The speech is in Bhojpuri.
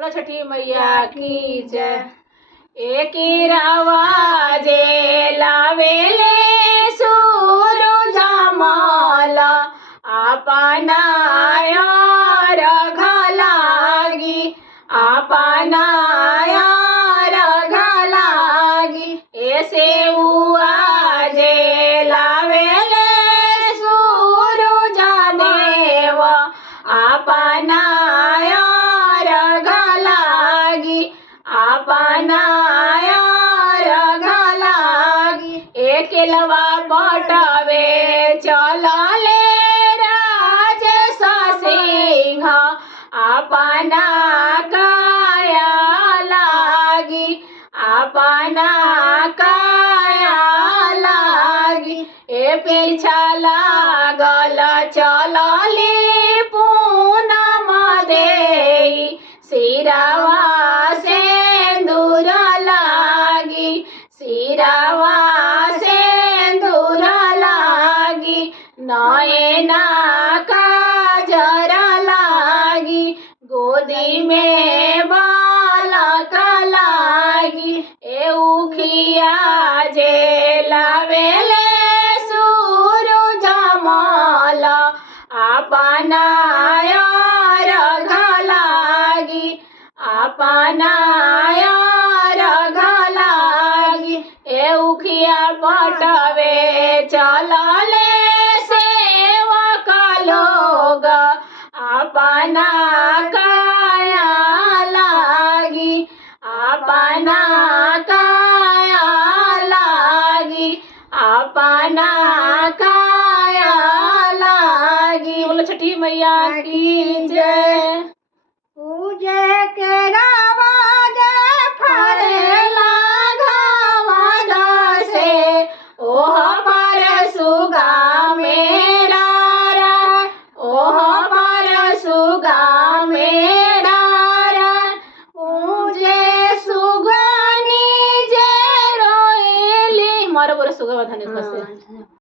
बोलो छठी मैया की जय। एक रवाजे लावेले सूरज मल अपना रघ लागी अपना रघ लागी ऐसे उआजे लावेले सूरज देव अपना रघ लागी अपना रघ लागी। एकेलवा बटवे चलले राजेश सिंह अपना काया लागी अपना काया लागी। ए पीछा लागल चलली पूनम देई सिरावा सिंदूर लागी सिरावा सिंदूर लागी नयना काजर लागी गोदी में बालक लागी। ए उखिया जे लावेले सूरज मल अपना रघ लागी अपना रघ लागी। ए उखिया बटवे चलले सेवक लोग अपना काया लागी अपना काया लागी अपना काया लागी। बोलो छठी मैया की जय। पूजे के रवाज फरेला घावद से ओह पर सुगा मेरा रे ओह पर सुगा मेरा रे पूजे सुगनी जे रोइली मारो बोलो सुगा बधाने कसे।